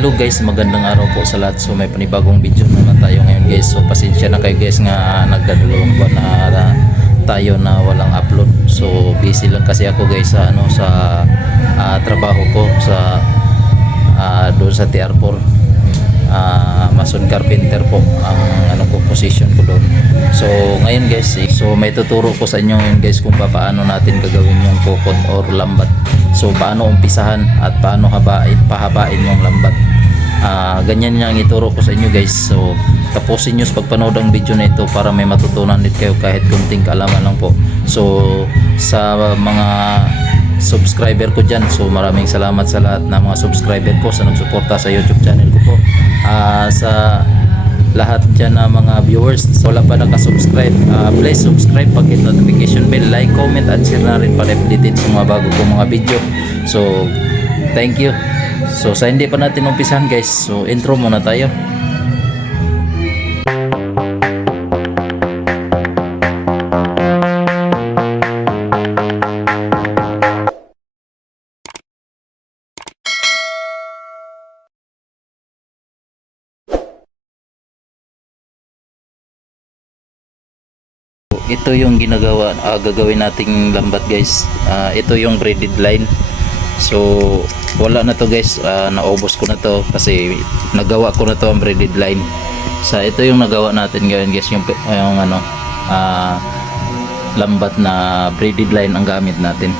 Hello guys, magandang araw po sa lahat. So may panibagong video naman tayo ngayon guys. So pasensya na kayo guys nga nagdadalawang buwan na tayo na walang upload. So busy lang kasi ako guys sa trabaho ko sa doon sa TR4. Mason carpenter po ang position ko doon. So ngayon guys, so may tuturo ko sa inyo ngayon guys kung paano natin gagawin yung kukot or lambat. So paano umpisahan at paano pahabain yung lambat. Ganyan yung ituro ko sa inyo guys. So tapusin nyo sa pagpanood ang video na ito para may matutunan din kayo kahit kunting kaalaman lang po. So sa mga subscriber ko dyan, so maraming salamat sa lahat ng mga subscriber ko sa nagsuporta sa YouTube channel ko po. Sa lahat dyan na mga viewers, so wala pa nakasubscribe, please subscribe, pakit notification bell, like, comment at share na rin para updated sa mga bago kong mga video. So thank you. So sa hindi pa natin umpisahan guys, so intro muna tayo. Ito yung gagawin nating lambat guys. Ito yung braided line. So wala na to guys, naubos ko na to kasi nagawa ko na to ang braided line. So ito yung nagawa natin ngayon guys, yung lambat na braided line ang gamit natin.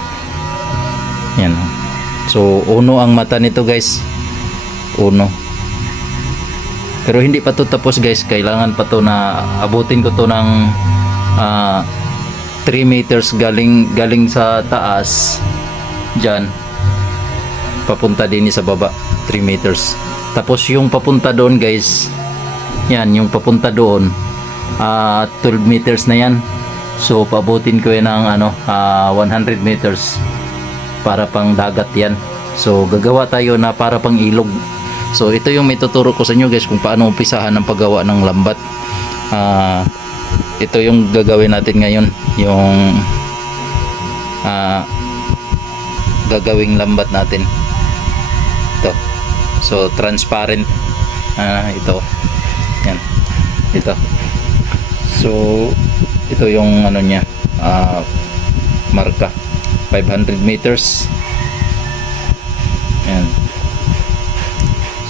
Yan. So uno ang mata nito guys. Uno. Pero hindi pa to tapos guys, kailangan pa to na abutin ko to ng 3 meters galing sa taas dyan papunta din sa baba, 3 meters. Tapos yung papunta doon guys, yan yung papunta doon 12 meters na yan. So pabutin ko yan ng 100 meters para pang dagat yan. So gagawa tayo na para pang ilog. So ito yung may tuturo ko sa inyo guys kung paano umpisahan ang paggawa ng lambat. Ito yung gagawin natin ngayon, yung gagawing lambat natin. Ito. So transparent ito. Yan. Ito. So ito yung niya, marka 500 meters. Yan.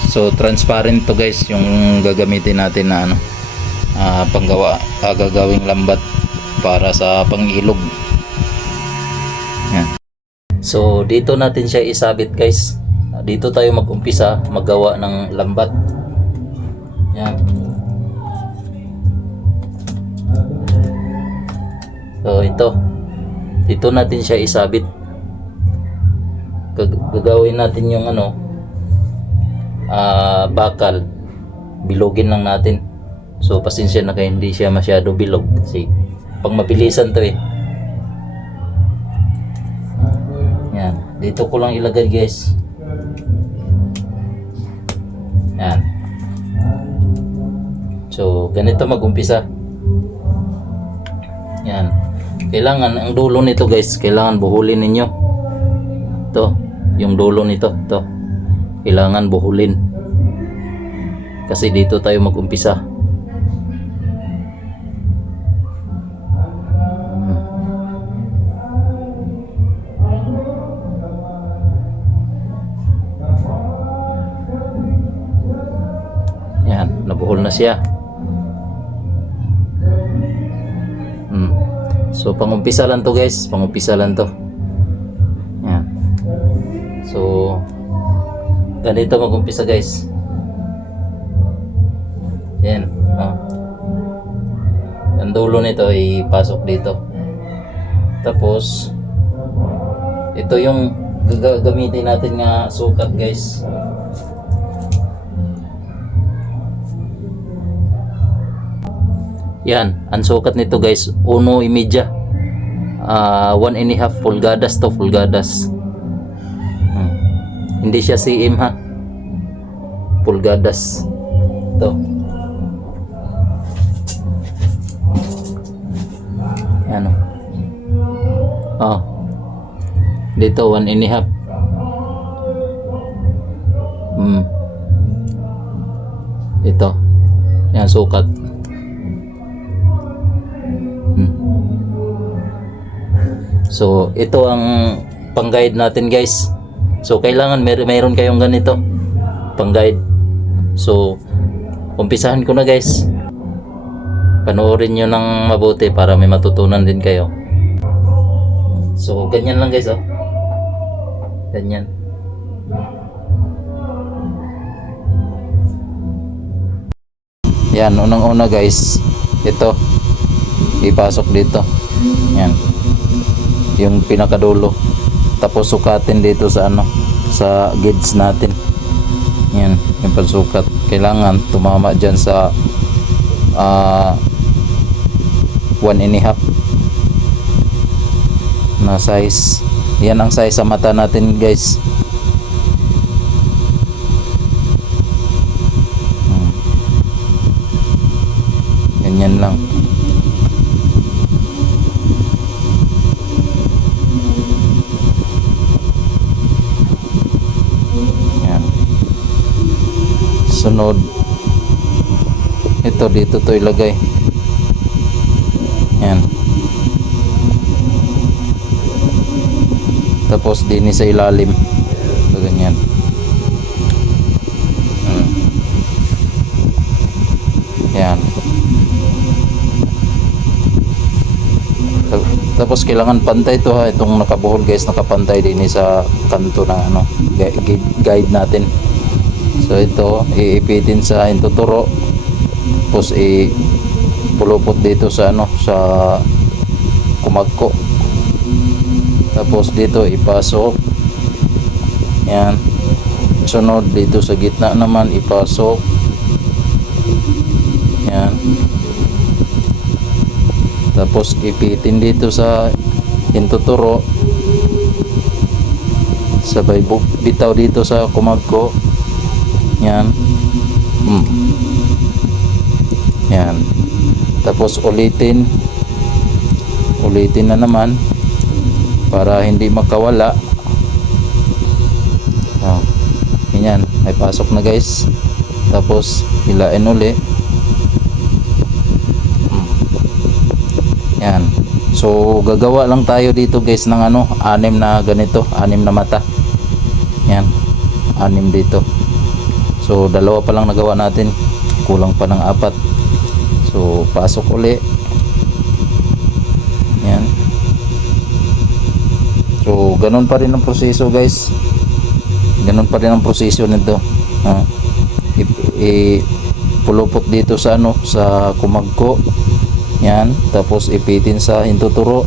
So transparent to guys yung gagamitin natin na gagawing lambat para sa pangilog. Yan. So dito natin siya isabit guys. Dito tayo mag-umpisa maggawa ng lambat. Yan. So dito natin siya isabit. Gagawin natin yung bakal, bilogin lang natin. So pasensya na kayo, hindi siya masyado bilog kasi pang mabilisan to Yan, dito ko lang ilagay guys. Yan. So ganito mag-umpisa. Yan. Kailangan ang dulo nito guys, kailangan buhulin ninyo. Ito, yung dulo nito, ito. Kailangan buhulin. Kasi dito tayo mag-umpisa. Nabuhol na siya. So pangumpisa lang to guys, pangumpisa lang to. Yan. So ganito magumpisa guys. Yan. Ang dulo nito ay pasok dito. Tapos ito yung gagamitin natin nga sukat guys. Yan, ang sukat nito guys, 1.5 1.5 pulgadas to pulgadas. Hindi siya cm ha, pulgadas to. Yan dito 1.5. Ito. Yan, sukat. Hmm. So, ito ang pang-guide natin guys. So, kailangan mayroon kayong ganito. Pang-guide. So, umpisahan ko na guys. Panoorin nyo ng mabuti para may matutunan din kayo. So, ganyan lang guys, oh. Ganyan. Yan, unang-una guys, ito ipasok dito. Yan. Yung pinakadulo. Tapos sukatin dito sa ano, sa gauge natin. Yan, yung pagsukat. Kailangan tumama diyan sa 1.5 na size. Yan ang size sa mata natin guys. Ganyan lang. Yan. Sunod. Ito dito to ilagay. Yan. Tapos din sa ilalim. So, ganyan. Yan. Tapos kailangan pantay to ha, itong nakabuhol guys, nakapantay din sa kanto na ano, guide natin. So ito iipitin sa intuturo, tapos ipulupot dito sa ano, sa kumagko, tapos dito ipasok. Yan. Sunod dito sa gitna naman ipasok. Yan. Tapos ipitin dito sa intuturo, sabay bitaw dito sa kumagko. Yan. Yan. Tapos ulitin na naman para hindi makawala. Yan, ay pasok na guys. Tapos hilain uli. Yan. So gagawa lang tayo dito guys ng ano, 6 na ganito, 6 na mata. Yan. 6 dito. So 2 pa lang nagawa natin. Kulang pa ng 4. So pasok uli. Yan. So ganun pa rin ang proseso guys. Ganun pa rin ang proseso nito. Pulupot dito sa ano, sa kumagko. Yan, tapos ipitin sa intuturo,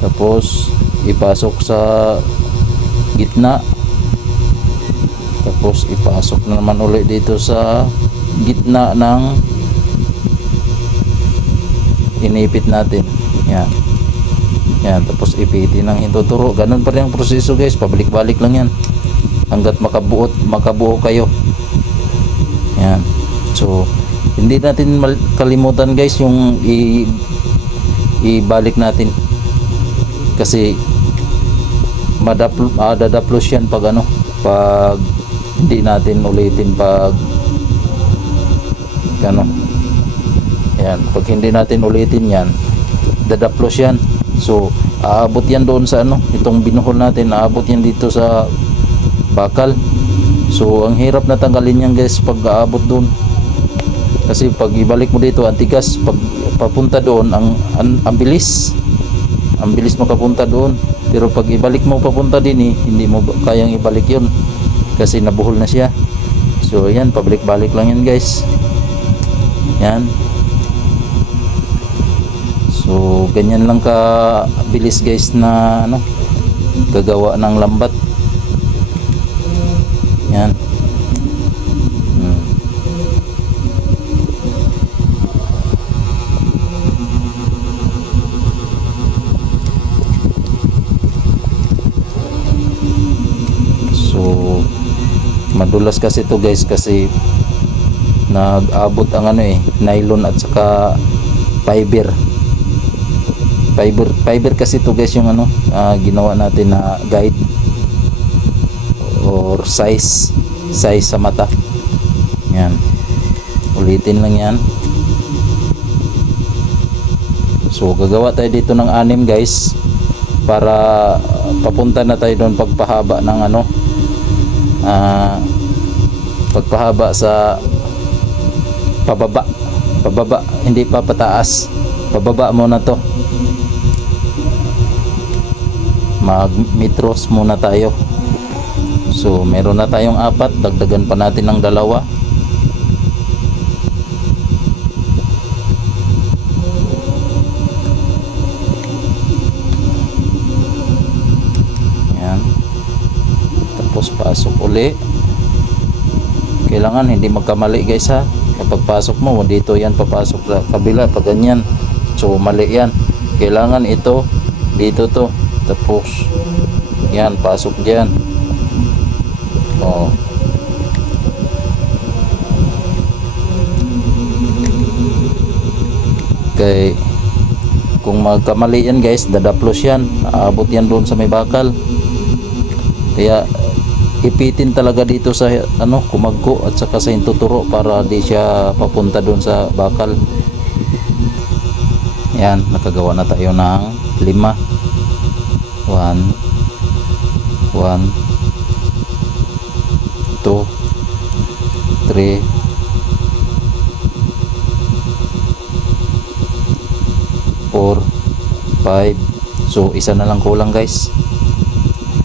tapos ipasok sa gitna, tapos ipasok na naman ulit dito sa gitna ng inipit natin. Yan. Yan, tapos ipitin ng intuturo. Ganun pa rin ang proseso guys, pabalik-balik lang yan hanggat makabuo kayo. Yan. So hindi natin kalimutan guys yung ibalik natin, kasi dadaplos yan pag ano, pag hindi natin ulitin pag ano. Yan, pag hindi natin ulitin yan, dadaplos yan. So aabot yan doon sa ano, itong binuhol natin, aabot yan dito sa bakal. So ang hirap na tanggalin yan guys pag aabot doon, kasi pag ibalik mo dito ang tigas, pag papunta doon ang bilis makapunta doon. Pero pag ibalik mo papunta din hindi mo kayang ibalik yun kasi nabuhol na siya. So yan, pabalik-balik lang yan guys. Yan. So ganyan lang ka bilis guys na ano, gagawa ng lambat. Yan. Madulas kasi to guys, kasi nag-abot ang ano nylon at saka fiber kasi to guys, yung ano ginawa natin na guide or size sa mata. Yan, ulitin lang yan. So gagawa tayo dito ng 6 guys, para papunta na tayo doon pagpahaba ng ano, pagpahaba sa pababa, hindi pa pataas, pababa muna to. Mag metros muna tayo. So meron na tayong 4, dagdagan pa natin ng 2. Yan, tapos pasok uli. Kailangan hindi magkamali guys ha. Kapag pasok mo dito yan, papasok sa kabila pag ganyan, so mali yan. Kailangan ito dito to, tapos yan pasok dyan. Oh, okay. Kung magkamali yan guys, dadaplos yan, aabot yan doon sa may bakal. Kaya ipitin talaga dito sa ano, kumagko at saka sa intuturo para di siya papunta doon sa bakal. Yan, nakagawa na tayo ng 5. 1 2 3 4 5. So isa na lang kulang guys,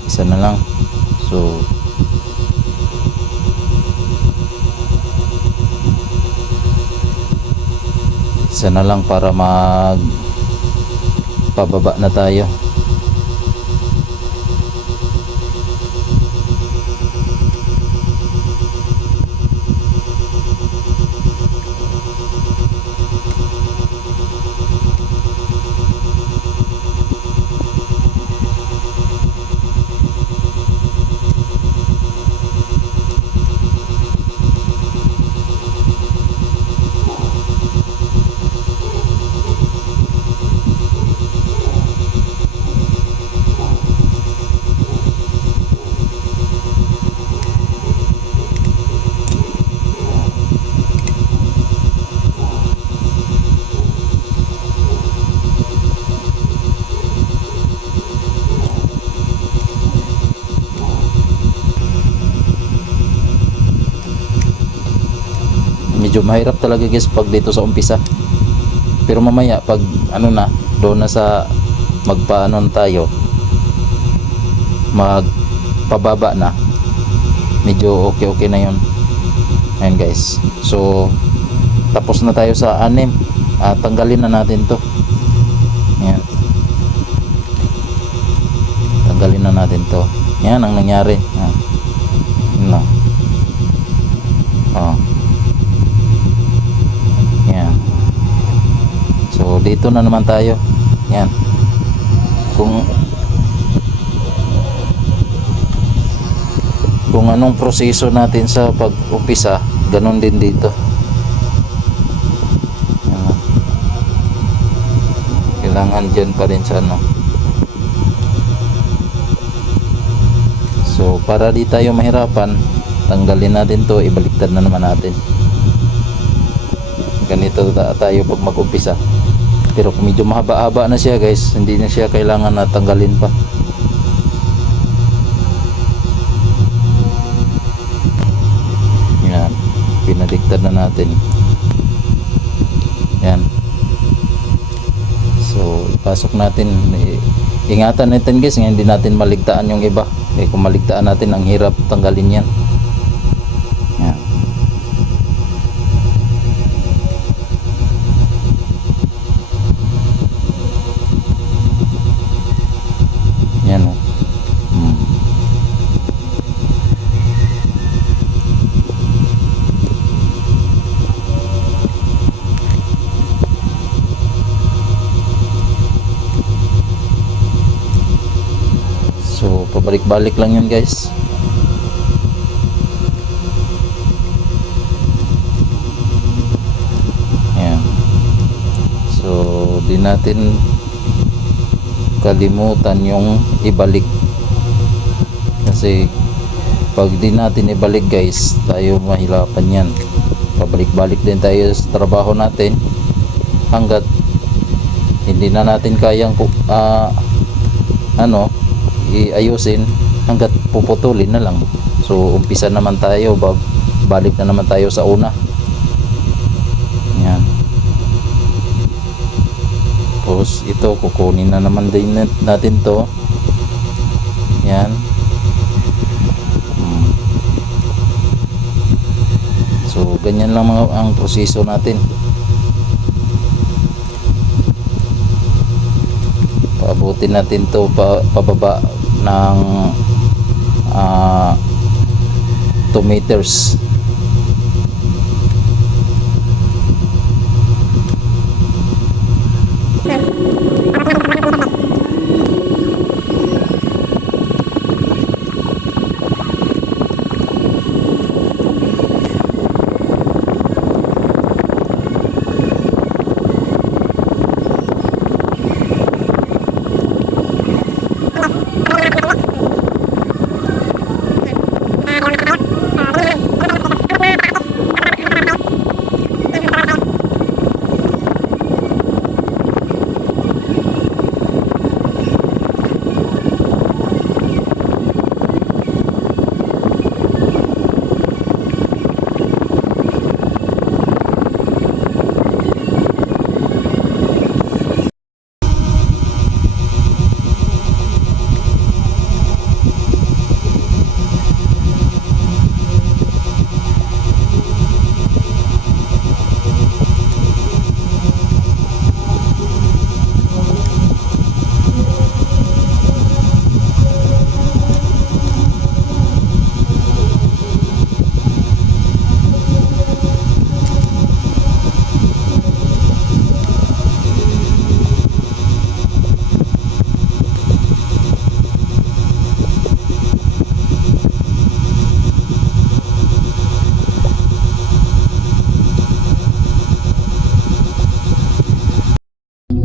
isa na lang. So isa na lang para mag pababa na tayo. Medyo mahirap talaga guys pag dito sa umpisa, pero mamaya pag ano na, doon na sa magpaanon tayo, magpababa na, medyo okay na yun. Ayan guys, so tapos na tayo sa 6. Tanggalin na natin to. Ayan, tanggalin na natin to. Yan ang nangyari. No. Oh. Yan. So dito na naman tayo. Yan. Kung anong proseso natin sa pag-umpisa, ganun din dito. Yan. Kailangan dyan pa rin sa ano. So para di tayo mahirapan, tanggalin natin to, ibaliktad na naman natin. Ganito tayo pag mag-umpisa. Pero kung medyo mahaba-haba na siya guys, hindi na siya kailangan na tanggalin pa. Yan, pinadiktad na natin. Yan. So ipasok natin. Ingatan natin guys, hindi natin maligtaan yung iba. Kung maligtaan natin, ang hirap tanggalin yan. Yan. Yan o. So pabalik-balik lang yun guys. Yan. So di natin kalimutan yung ibalik, kasi Pag di natin ibalik guys, tayo mahirapan yan. Pabalik-balik din tayo sa trabaho natin hanggat hindi na natin kayang iayusin, hanggat puputulin na lang. So umpisa naman tayo, balik na naman tayo sa una. Yan. Tapos ito kukunin na naman din natin to. Yan. So ganyan lang ang proseso natin. Paabutin natin to pababa ng 2 meters.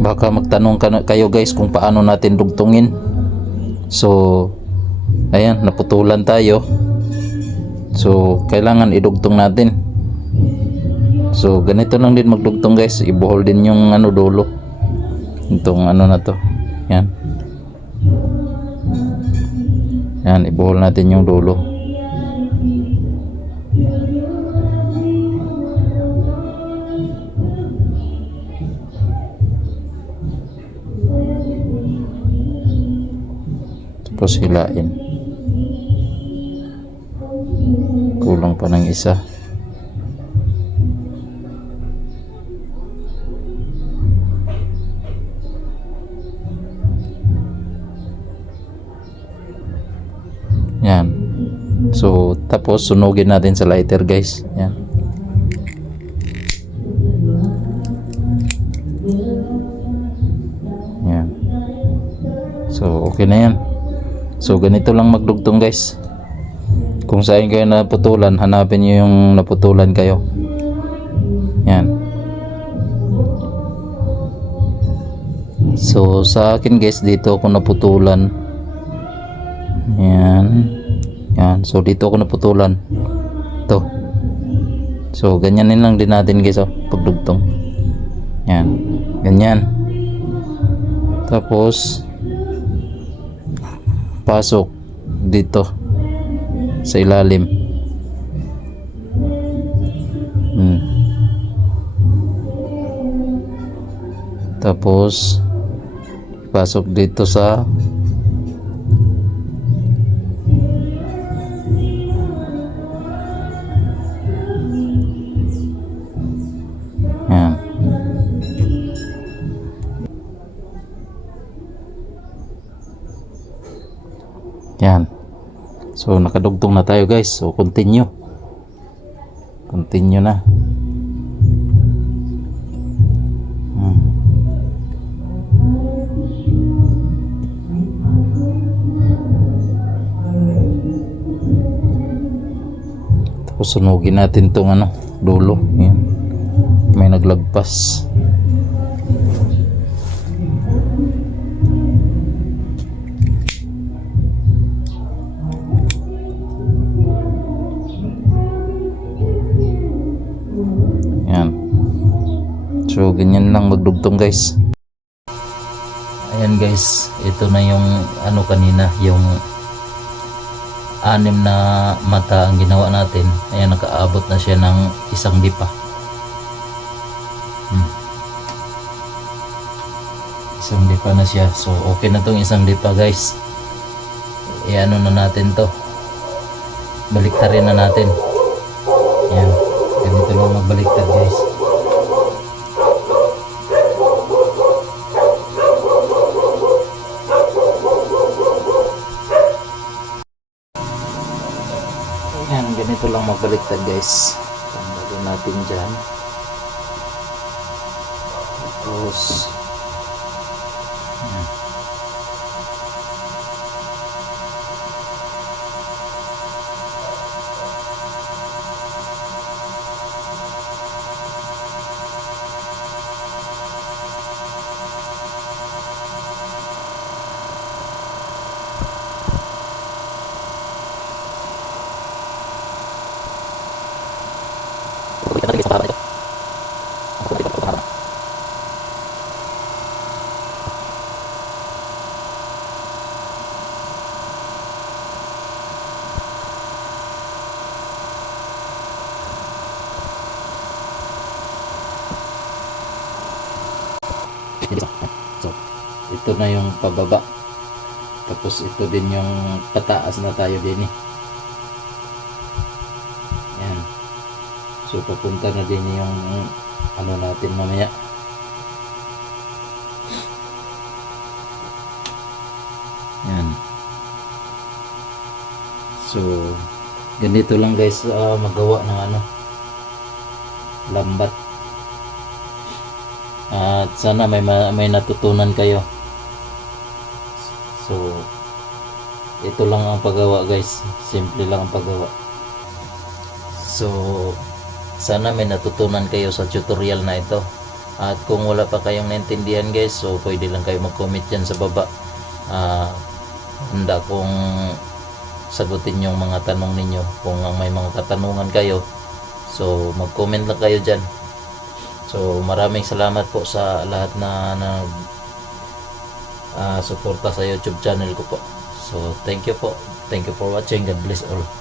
Baka magtanong kayo guys kung paano natin dugtungin. So ayan, naputulan tayo. So kailangan idugtong natin. So ganito lang din magdugtong guys. Ibuhol din yung dulo. Itong na to. Yan. Yan, ibuhol natin yung dulo. Tapos hilain. Kulang pa ng isa. Yan. So tapos sunugin natin sa lighter guys. Yan. Yan. So okay na yan. So ganito lang magdugtong guys. Kung saan kayo naputulan, hanapin nyo yung naputulan kayo. Yan. So sa akin guys, dito ako naputulan. Yan. Yan. So dito ako naputulan. Ito. So ganyanin lang din natin guys, pagdugtong. Yan. Ganyan. Tapos pasok dito sa ilalim. Tapos pasok dito sa yan. Yan. So nakadugtong na tayo guys. So continue. Continue na. Tapos sunugin natin tong dulo. Yan. May naglagpas. So ganyan lang magdugtong guys. Ayan guys, ito na yung ano kanina, yung 6 na mata ang ginawa natin. Ayan, nakaabot na siya ng 1 dipa. 1 dipa na siya. So okay na tong 1 dipa guys. Iano na natin to. Baliktarin na natin. Ayan, ganito lang magbaliktad guys. Ayan, ganito lang magbaliktad guys. Tanggalin natin dyan. Tapos ayan. So, ito na yung pababa. Tapos ito din yung pataas na tayo din eh. Ayan. So, papunta na din yung ano natin mamaya. Ayan. So, ganito lang guys magawa ng ano lambat. At sana may natutunan kayo. So ito lang ang paggawa guys, simple lang ang paggawa. So sana may natutunan kayo sa tutorial na ito. At kung wala pa kayong naintindihan guys, so pwede lang kayo mag-comment dyan sa baba. Handa kong sagutin yung mga tanong ninyo. Kung may mga katanungan kayo, so mag-comment lang kayo dyan. So maraming salamat po sa lahat na suporta sa YouTube channel ko po. So thank you po. Thank you for watching. God bless all.